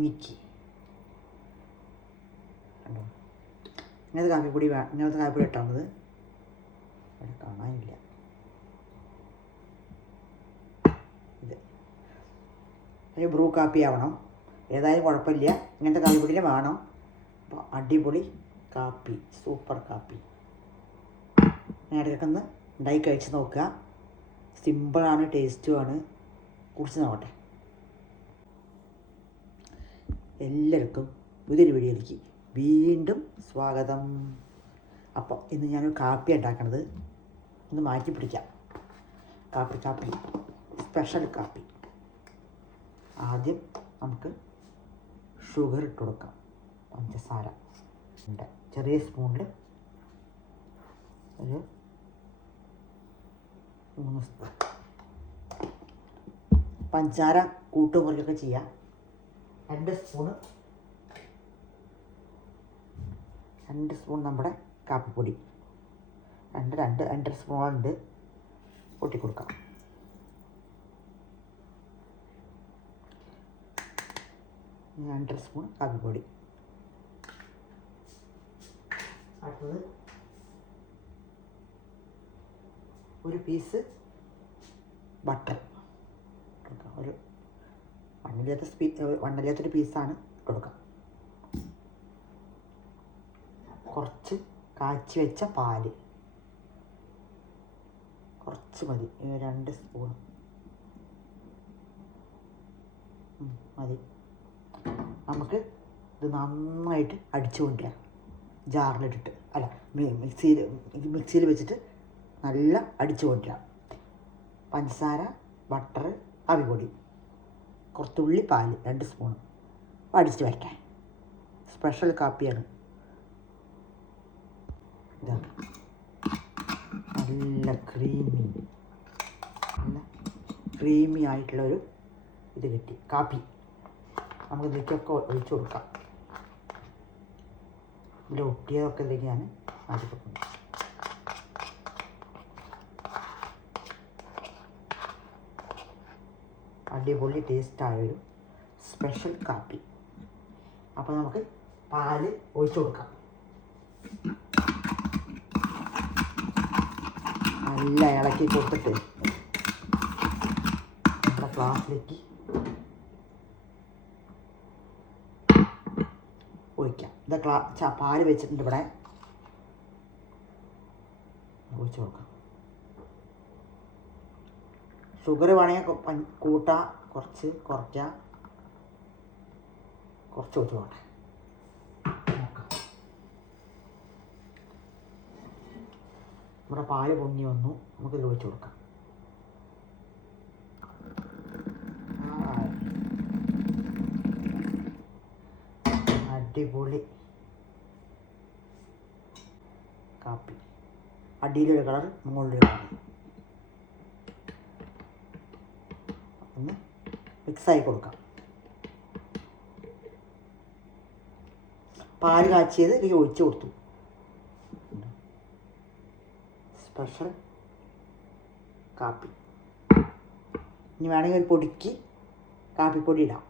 Mickey കണ്ടോ, ഇങ്ങനത്തെ കാപ്പിപ്പൊടി ഇട്ടാൽ കാണാനില്ല. ഇത് ഒരു ബ്രൂ കാപ്പി ആവണം, ഏതായാലും കുഴപ്പമില്ല, ഇങ്ങനത്തെ കാപ്പിപ്പൊടിയിൽ വേണം. അപ്പോൾ അടിപൊളി കാപ്പി, സൂപ്പർ കാപ്പി. ഇടയ്ക്കൊക്കെ ഒന്ന് ഉണ്ടാക്കി കഴിച്ച് നോക്കുക. സിമ്പിളാണ്, ടേസ്റ്റുമാണ്. കുടിച്ച് നോക്കട്ടെ. എല്ലാവർക്കും പുതിയൊരു വീഡിയോയിലേക്ക് വീണ്ടും സ്വാഗതം. അപ്പോൾ ഇന്ന് ഞാനൊരു കാപ്പി ഉണ്ടാക്കണത് ഒന്ന് മാറ്റി പിടിക്കാം. കാപ്പി സ്പെഷ്യൽ കാപ്പി. ആദ്യം നമുക്ക് ഷുഗർ ഇട്ട് കൊടുക്കാം. പഞ്ചസാര ഉണ്ട്, ചെറിയ സ്പൂണിൽ ഒരു 3 സ്പൂൺ. പഞ്ചസാര കൂട്ടും കുറയൊക്കെ ചെയ്യാം. 2 സ്പൂൺ നമ്മുടെ കാപ്പിപ്പൊടി, 2 സ്പൂണുണ്ട്, പൊട്ടിക്കൊടുക്കാം. രണ്ടര സ്പൂൺ കാപ്പിപ്പൊടി. അടുത്തത് ഒരു പീസ് ബട്ടർ കൊടുക്കാം. ഒരു വണ്ണില്ലാത്തൊരു പീസാണ് കൊടുക്കാം. കുറച്ച് കാച്ചി വെച്ച പാല് കുറച്ച് മതി, 2 സ്പൂൺ മതി. നമുക്ക് ഇത് നന്നായിട്ട് അടിച്ചു കൊണ്ടുവരാം. ജാറിലിട്ടിട്ട് അല്ല, മിക്സിയിൽ വെച്ചിട്ട് നല്ല അടിച്ചു കൊണ്ടുവരാം. പഞ്ചസാര, ബട്ടർ, കാപ്പിപ്പൊടി, കുറച്ചുള്ളി, പാല് 2 സ്പൂൺ അടിച്ചിട്ട് വരട്ടെ. സ്പെഷ്യൽ കാപ്പിയാണ്. ഇതാ നല്ല ക്രീമി ആയിട്ടുള്ളൊരു ഇത് കിട്ടി കാപ്പി. നമുക്ക് ഇതിലേക്കൊക്കെ ഒഴിച്ചു കൊടുക്കാം. ഇതിൽ ഒട്ടിയതൊക്കെ ഇതിലേക്ക് ഞാൻ മാറ്റി കൊടുക്കുന്നു. അടിപൊളി ടേസ്റ്റായൊരു സ്പെഷ്യൽ കാപ്പി. അപ്പോൾ നമുക്ക് പാല് ഒഴിച്ചു കൊടുക്കാം. നല്ല ഇളക്കി കൊടുത്തിട്ട് നമ്മുടെ ഗ്ലാസ്സിലേക്ക് ഒഴിക്കാം. ഇത് പാല് വെച്ചിട്ടുണ്ട്, ഇവിടെ ഒഴിച്ചു കൊടുക്കാം. ഷുഗർ വേണമെങ്കിൽ കൂട്ടാം, കുറച്ച് കുറയ്ക്കാം. കുറച്ച് ഒഴിച്ചു പോകട്ടെ. നമ്മുടെ പാല് പൊങ്ങി വന്നു, നമുക്കിത് ഒഴിച്ചു കൊടുക്കാം. അടിപൊളി കാപ്പി. അടിയിലൊരു കളർ, മുകളിലൊരു കളർ. ഒന്ന് മിക്സായി കൊടുക്കാം. പാല് കാച്ചിയത് ഇതിലേക്ക് ഒഴിച്ചു കൊടുത്തു. സ്പെഷ്യൽ കാപ്പി. ഇനി വേണമെങ്കിൽ ഒരു പൊടിക്ക് കാപ്പിപ്പൊടി ഇടാം.